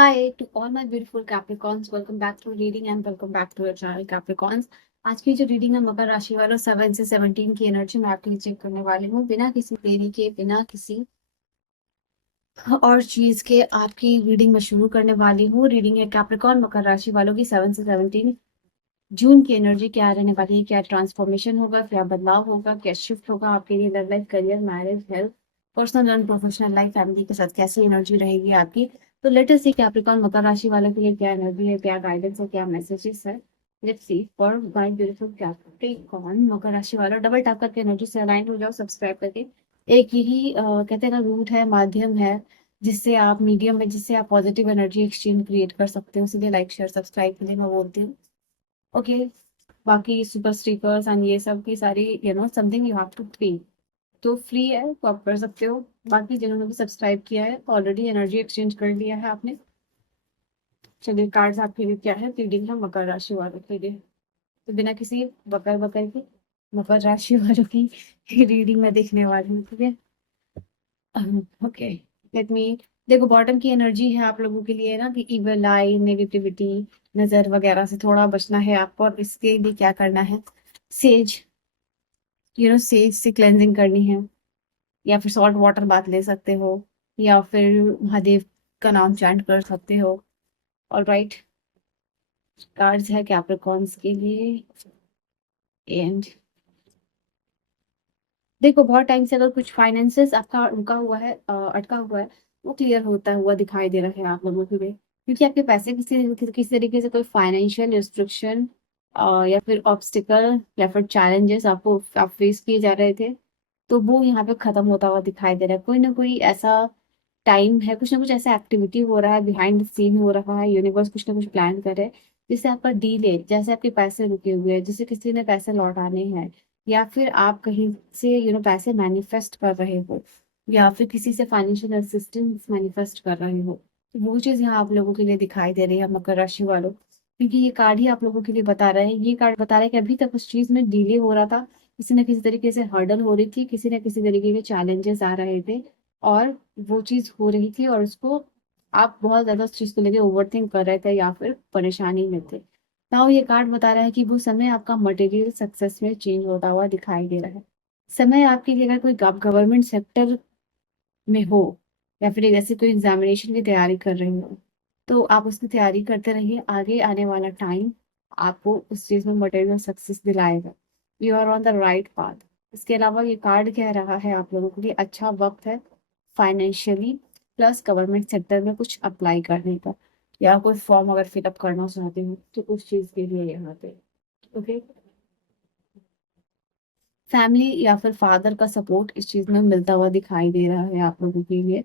Hi to all my beautiful Capricorns. Welcome back to reading and welcome back to our channel Capricorns. आज की जो reading है मकर राशि वालों 7 से 17 की एनर्जी मैं आपके लिए चेक करने वाली हूँ बिना किसी देरी के बिना किसी और चीज के आपकी रीडिंग में शुरू करने वाली हूँ। रीडिंग है कैप्रिकॉर्न मकर राशि वालों की 7 से 17 जून की एनर्जी क्या रहने वाली है, क्या ट्रांसफॉर्मेशन होगा, क्या बदलाव होगा, क्या शिफ्ट होगा आपके लिए love life, career, marriage, health, personal and professional life, family के साथ कैसी एनर्जी रहेगी आपकी। तो लेट अस सी कैप्रिकॉर्न मकर राशि वालों के लिए क्या एनर्जी है, क्या गाइडेंस है, क्या मैसेजेस है। Let's see for my beautiful Capricorn मकर राशि वालों। डबल टैप करके एनर्जी से अलाइन हो जाओ, सब्सक्राइब करके। एक यही कहते हैं ना रूट है, माध्यम है जिससे आप मीडियम है जिससे आप पॉजिटिव एनर्जी एक्सचेंज क्रिएट कर सकते हो। इसलिए लाइक शेयर सब्सक्राइब के लिए मैं बोलती हूँ। ओके, बाकी सुपर स्टिकर्स एंड ये सब की सारी समथिंग यू हैव टू पे, तो फ्री है तो आप कर सकते हो। बाकी जिन्होंने भी सब्सक्राइब किया है ऑलरेडी एनर्जी एक्सचेंज कर लिया है आपने। चलिए कार्ड्स आपके लिए क्या है, रीडिंग है मकर राशि वालों के लिए। तो बिना किसी बकर बकर के मकर राशि वालों की रीडिंग में देखने वाली हूँ, ठीक है। Okay, let me. देखो बॉटम की एनर्जी है आप लोगों के लिए ना कि इविल आई, नेगेटिविटी, नजर वगैरह से थोड़ा बचना है आपको। और इसके लिए क्या करना है, सेज, सेज से क्लेंजिंग करनी है, या फिर सॉल्ट वाटर बात ले सकते हो, या फिर महादेव का नाम चैंट कर सकते हो। ऑल राइट, कार्ड्स है कैप्रिकॉर्न्स के लिए। एंड देखो बहुत टाइम से अगर कुछ फाइनेंसेस आपका रुका हुआ है, अटका हुआ है, वो क्लियर होता हुआ दिखाई दे रहा है आप लोगों के लिए। क्योंकि आपके पैसे किसी तरीके से कोई फाइनेंशियल रिस्ट्रिक्शन या फिर ऑब्स्टिकल या फिर चैलेंजेस आप फेस किए जा रहे थे, तो वो यहाँ पे खत्म होता हुआ दिखाई दे रहा है। कोई ना कोई ऐसा टाइम है, कुछ ना कुछ ऐसा एक्टिविटी हो रहा है, बिहाइंड द सीन हो रहा है, यूनिवर्स कुछ ना कुछ प्लान कर रहे हैं जिससे आपका डीले, जैसे आपके पैसे रुके हुए हैं, जिससे किसी ने पैसे लौटाने हैं, या फिर आप कहीं से पैसे मैनिफेस्ट कर रहे हो, या फिर किसी से फाइनेंशियल असिस्टेंस मैनिफेस्ट कर रहे हो, तो वो चीज यहाँ आप लोगों के लिए दिखाई दे रही है मकर राशि वालों। क्योंकि ये कार्ड ही आप लोगों के लिए बता रहे हैं, ये कार्ड बता रहा है कि अभी तक उस चीज में डिले हो रहा था, किसी न किसी तरीके से हर्डल हो रही थी, किसी न किसी तरीके के चैलेंजेस आ रहे थे, और वो चीज हो रही थी, और उसको आप बहुत ज्यादा उस चीज को लेके ओवरथिंक कर रहे थे या फिर परेशानी में थे। नाउ ये कार्ड बता रहा है कि वो समय आपका मटेरियल सक्सेस में चेंज होता हुआ दिखाई दे रहा है। समय आपके लिए, अगर कोई गवर्नमेंट सेक्टर में हो, या फिर एक ऐसे कोई एग्जामिनेशन की तैयारी कर रहे हो, तो आप उसकी तैयारी करते रहिए। आगे आने वाला टाइम आपको उस चीज में मटेरियल सक्सेस दिलाएगा। You are on the right path. इसके अलावा ये कार्ड कह रहा है आप लोगों के लिए अच्छा वक्त है फाइनेंशियली, प्लस गवर्नमेंट सेक्टर में कुछ अप्लाई करने का, या कोई फॉर्म अगर फिलअप करना चाहते हो तो उस चीज के लिए यहाँ पे। ओके, फैमिली या फिर फादर का सपोर्ट इस चीज में मिलता हुआ दिखाई दे रहा है आप लोगों के लिए।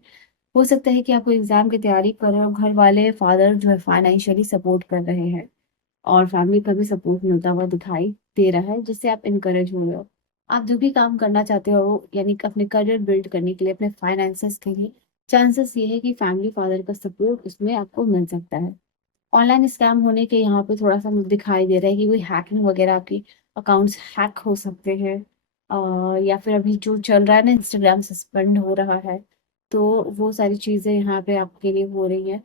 हो सकता है कि आपको एग्जाम की तैयारी कर रहे हो, घर वाले फादर जो है फाइनेंशियली सपोर्ट कर रहे हैं, और फैमिली का भी सपोर्ट मिलता हुआ दिखाई दे रहा है, जिससे आप इनकरेज हो रहे हो। आप जो भी काम करना चाहते हो, यानी कि अपने करियर बिल्ड करने के लिए, अपने फाइनेंसेस के लिए, चांसेस ये है कि फैमिली फादर का सपोर्ट उसमें आपको मिल सकता है। ऑनलाइन स्कैम होने के यहाँ पे थोड़ा सा दिखाई दे रहा है कि कोई हैकिंग वगैरह, आपकी अकाउंट्स हैक हो सकते हैं। या फिर अभी जो चल रहा है ना, इंस्टाग्राम सस्पेंड हो रहा है, तो वो सारी चीजें यहाँ पे आपके लिए हो रही है।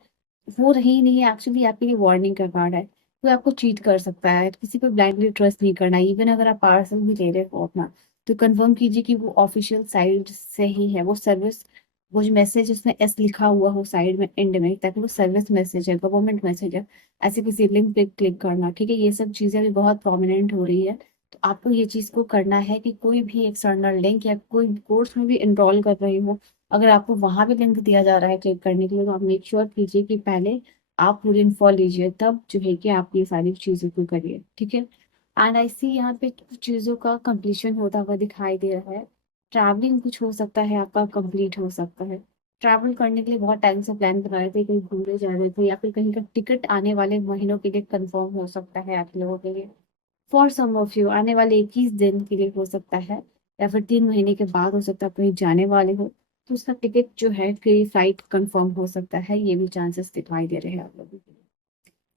हो रही नहीं है, एक्चुअली आपके लिए वार्निंग का कार्ड है। कोई आपको चीट कर सकता है, किसी को ब्लाइंडली ट्रस्ट नहीं करना। इवन अगर आप पार्सल भी ले रहे हो अपना, तो कंफर्म कीजिए कि वो ऑफिशियल साइट से ही है वो सर्विस। वो जो मैसेज उसमें एस लिखा हुआ हो साइड में एंड में, ताकि वो सर्विस मैसेज है, गवर्नमेंट मैसेज है। ऐसे किसी लिंक पे क्लिक करना, ठीक है, ये सब चीजें अभी बहुत प्रोमिनेंट हो रही है। तो आपको ये चीज को करना है कि कोई भी एक्सटर्नल लिंक या कोई कोर्स में भी इनरोल कर रहे हो, अगर आपको वहां भी लिंक दिया जा रहा है क्लिक करने के लिए, तो आप मेक श्योर कीजिए कि पहले आप पूरी इन्फो लीजिए, तब जो है कि आप ये सारी चीजों को करिए, ठीक है। एंड आई सी यहाँ पे कुछ चीजों का कंप्लीशन होता हुआ दिखाई दे रहा है। ट्रैवलिंग कुछ हो सकता है आपका कंप्लीट हो सकता है। ट्रैवल करने के लिए बहुत टाइम से प्लान बना रहे थे, कहीं घूमने जा रहे थे, या फिर कहीं का टिकट आने वाले महीनों के लिए कंफर्म हो सकता है आप लोगों के लिए। फॉर सम ऑफ यू आने वाले 21 दिन के लिए हो सकता है, या फिर 3 महीने के बाद हो सकता है, आप कहीं जाने वाले हो, तो उसका टिकट जो है कि फ्लाइट कंफर्म हो सकता है। ये भी चांसेस दिखाई दे रहे हैं आप लोगों के लिए।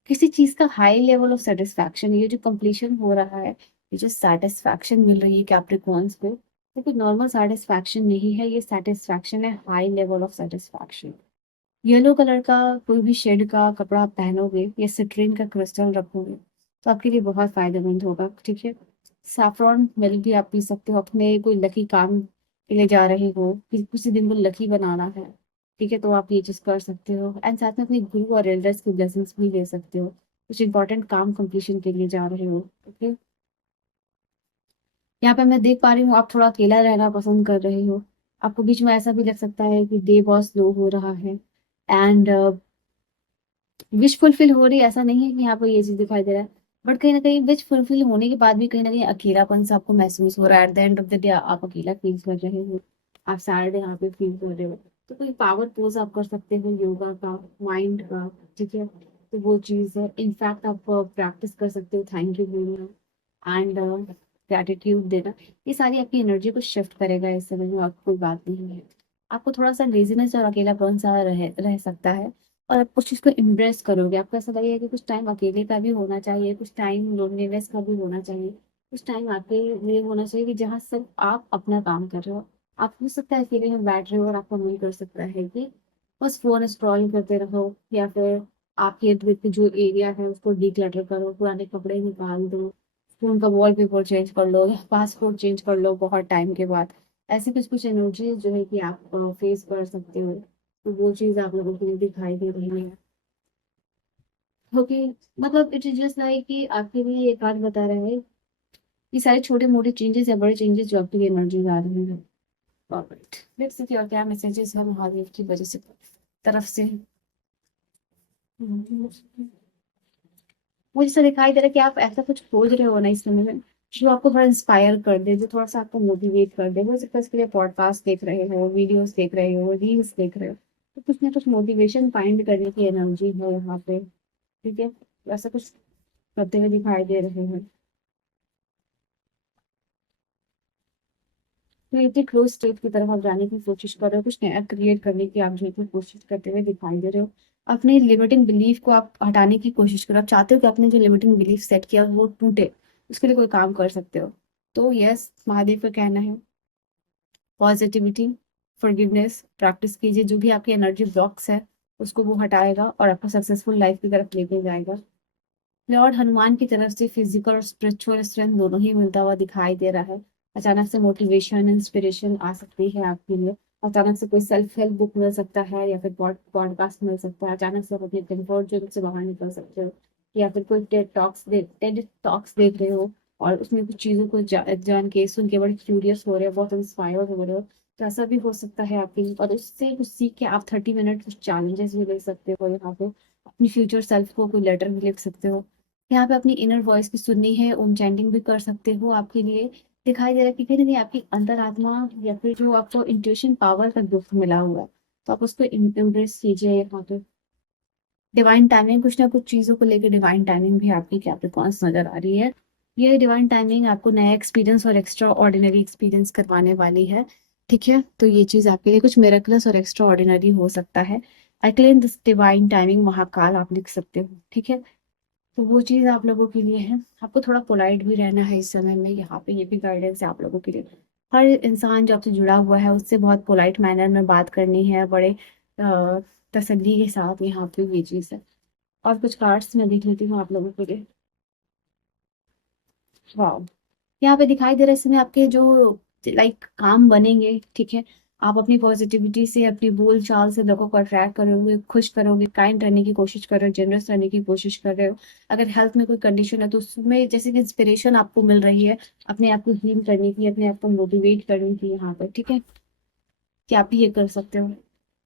किसी चीज का हाई लेवल ऑफ सेटिस्फैक्शन, ये जो कंप्लीशन हो रहा है, ये जो सेटिस्फैक्शन मिल रही है कैप्रिकॉर्न्स को, ये कोई नॉर्मल सेटिस्फैक्शन नहीं है, ये सेटिस्फैक्शन है high level of satisfaction. Yellow colour का कोई भी शेड का कपड़ा आप पहनोगे या सिट्रीन का क्रिस्टल रखोगे तो आपके लिए बहुत फायदेमंद होगा, ठीक है। सैफरॉन मिल्क भी आप पी सकते हो, अपने कोई लकी काम के लिए जा रहे हो, किसी दिन को लकी बनाना है, ठीक है, तो आप ये चीज कर सकते हो। एंड साथ में अपने गुरु और एल्डर्स की ब्लेसिंग्स भी ले सकते हो, कुछ इंपॉर्टेंट काम कंप्लीशन के लिए जा रहे हो, ओके। यहाँ पे मैं देख पा रही हूँ आप थोड़ा अकेला रहना पसंद कर रहे हो। आपको बीच में ऐसा भी लग सकता है कि डे बहुत स्लो हो रहा है, एंड विश फुलफिल हो रही है, ऐसा नहीं है कि यहाँ पर ये चीज दिखाई दे रहा है। बट कहीं ना कहीं विश फुलफिल होने के बाद भी कहीं ना कहीं अकेलापन सा आपको महसूस हो रहा है। At the end of the day आप अकेला फील कर रहे हो, आप सैड यहाँ पे फील कर रहे हो। तो कोई पावर पोज आप कर सकते हो योगा का, माइंड का, ठीक है। तो वो चीज है, इनफैक्ट आप प्रैक्टिस कर सकते हो थैंक यू बोलना एंड ग्रेटिट्यूड देना। ये सारी आपकी एनर्जी को शिफ्ट करेगा इस समय में, आपको कोई बात नहीं है। आपको थोड़ा सा लेजीनेस और अकेलापन सा रह सकता है, और आप उस चीज को इम्प्रेस करोगे। आपको ऐसा लगेगा कि कुछ टाइम अकेले का भी होना चाहिए, कुछ टाइम लोनलीनेस का भी होना चाहिए, कुछ टाइम आपके लिए होना चाहिए कि जहाँ सिर्फ आप अपना काम कर रहे हो। आप हो सकता है अकेले में बैठ रहे हो और आपका मन कर सकता है कि बस फोन स्क्रॉल करते रहो, या फिर आपके इर्द गिर्द की जो एरिया है उसको डीक्लटर करो, पुराने कपड़े निकाल दो, फोन का वॉलपेपर चेंज कर लो या पासपोर्ट चेंज कर लो बहुत टाइम के बाद। ऐसी कुछ कुछ एनर्जी जो है कि आप फेस कर सकते हो, तो वो चीज आप लोगों को दिखाई दे रही है। ओके, मतलब इट इज जस्ट लाइक कि आपके लिए एक कार्ड बता रहा है ये सारे छोटे मोटे चेंजेस या बड़े चेंजेस जो आपके लिए एनर्जी आ रहे हैं। परफेक्ट, लेट्स सी और क्या मैसेजेस है महादेव की वजह से तरफ से। मुझे ऐसा दिखाई दे रहा है कि आप ऐसा कुछ खोज रहे हो ना इस समय में जो आपको थोड़ा इंस्पायर कर दे, जो थोड़ा सा आपको मोटिवेट कर दे। हो सकता है इसके लिए पॉडकास्ट देख रहे हो, वीडियोस देख रहे हो, रील्स देख रहे हो, तो कुछ ना कुछ मोटिवेशन फाइंड करने की एनर्जी है यहाँ पे, ठीक है। ऐसा कुछ करते हुए दिखाई दे रहे हैं। क्रिएटिव क्लोज स्टेट की तरफ आप जाने की कोशिश कर रहे हो, कुछ नया क्रिएट करने की आप जो है कि कोशिश करते हुए दिखाई दे रहे हो। अपने लिमिटिंग बिलीफ को आप हटाने की कोशिश करो, आप चाहते हो कि आपने जो लिमिटिंग बिलीफ सेट किया वो टूटे, उसके लिए कोई काम कर सकते हो। तो यस, महादेव का कहना है पॉजिटिविटी, फॉरगिवनेस प्रैक्टिस कीजिए, जो भी आपकी एनर्जी ब्लॉक्स है उसको वो हटाएगा और आपको सक्सेसफुल लाइफ की तरफ लेके जाएगा। लॉर्ड हनुमान की तरफ से फिजिकल और स्पिरिचुअल स्ट्रेंथ दोनों ही मिलता हुआ दिखाई दे रहा है। अचानक से मोटिवेशन इंस्पिरेशन आ सकती है आपके लिए, अचानक से कोई सेल्फ हेल्प बुक मिल सकता है या फिर पॉडकास्ट मिल सकता है, अचानक से आप अपने कंफर्ट जोन से बाहर निकल सकते हो, या फिर कोई टेड टॉक्स देख रहे हो और उसमें कुछ चीज़ों को जान के सुन के बड़े क्यूरियस हो रहे हो, बहुत इंस्पायर हो रहे हो। तो ऐसा भी हो सकता है आपके लिए, और उससे कुछ सीख के आप 30 मिनट कुछ चैलेंजेस भी ले सकते हो यहाँ पे। अपनी फ्यूचर सेल्फ को कोई लेटर भी लिख सकते हो, यहाँ पे अपनी इनर वॉइस की सुननी है, ओम चैंटिंग भी कर सकते हो। आपके लिए दिखाई दे रहा है कि कहीं ना कहीं आपकी अंतरात्मा या फिर जो आपको इंट्यूशन पावर का गिफ्ट मिला हुआ है, तो आप उसको एम्ब्रेस कीजिए यहाँ पे। डिवाइन टाइमिंग, कुछ ना कुछ चीजों को लेकर डिवाइन टाइमिंग भी आपकी कैप्रिकॉर्न्स नजर आ रही है। ये डिवाइन टाइमिंग आपको नया एक्सपीरियंस और एक्स्ट्रा ऑर्डिनरी एक्सपीरियंस करवाने वाली है, ठीक है। तो ये चीज आपके लिए कुछ मिरेकलस और एक्स्ट्रा ऑर्डिनरी हो सकता है। I claim this divine timing Mahakal आप लिख सकते हो, ठीक है। तो वो चीज़ आप लोगों के लिए है। आपको थोड़ा पोलाइट भी रहना है इस समय में, यहाँ पे ये भी गाइडेंस है आप लोगों के लिए। हर इंसान जो आपसे जुड़ा हुआ है उससे बहुत पोलाइट मैनर में बात करनी है, बड़े तसल्ली के साथ, यहाँ पे ये चीज़ है। और कुछ कार्ड्स मैं देख लेती हूँ आप लोगों के लिए। वाह, यहाँ पे दिखाई दे रहा है इस समय आपके जो लाइक काम बनेंगे, ठीक है। आप अपनी पॉजिटिविटी से, अपनी बोल चाल से लोगों को अट्रैक्ट करोगे, खुश करोगे, काइंड रहने की कोशिश कर रहे हो, जनरस रहने की कोशिश कर रहे हो। अगर हेल्थ में कोई कंडीशन है तो उसमें जैसे कि इंस्पिरेशन आपको मिल रही है अपने आप को हील करने की, अपने आप को मोटिवेट करने की यहाँ पर, ठीक है, कि आप भी ये कर सकते हो।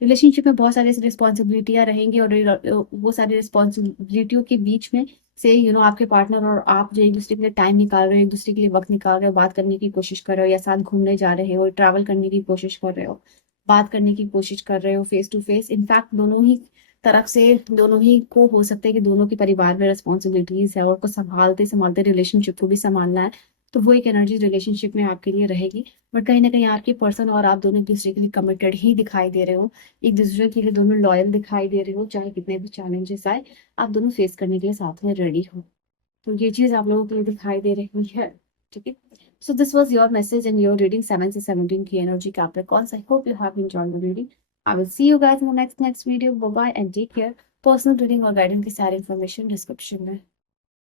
रिलेशनशिप में बहुत सारी रिस्पॉन्सिबिलिटियां रहेंगी, और वो सारी रिस्पॉन्सिबिलिटियों के बीच में से आपके पार्टनर और आप जो एक दूसरे के लिए टाइम निकाल रहे हो, एक दूसरे के लिए वक्त निकाल रहे हो, बात करने की कोशिश कर रहे हो, या साथ घूमने जा रहे हो, ट्रैवल करने की कोशिश कर रहे हो, बात करने की कोशिश कर रहे हो फेस टू फेस। इनफैक्ट दोनों ही तरफ से, दोनों ही को हो सकता है कि दोनों के परिवार में रिस्पॉन्सिबिलिटीज है और को संभालते संभालते रिलेशनशिप को भी संभालना है। तो वो एक एनर्जी रिलेशनशिप में आपके लिए रहेगी। बट कहीं ना कहीं आपके पर्सन और आप दोनों एक दूसरे के लिए कमिटेड ही दिखाई दे रहे हो, एक दूसरे के लिए दोनों लॉयल दिखाई दे रहे हो, चाहे कितने भी चैलेंजेस आए आप दोनों फेस करने के लिए साथ में रेडी हो। तो ये चीज आप लोगों के लिए दिखाई दे रही है, ठीक है। So this was your message and your reading 7 से 17 की energy Capricorns. I hope you have enjoyed the reading. I will see you guys in the next video. Bye bye and take care. Personal reading और guidance की सारी information description में।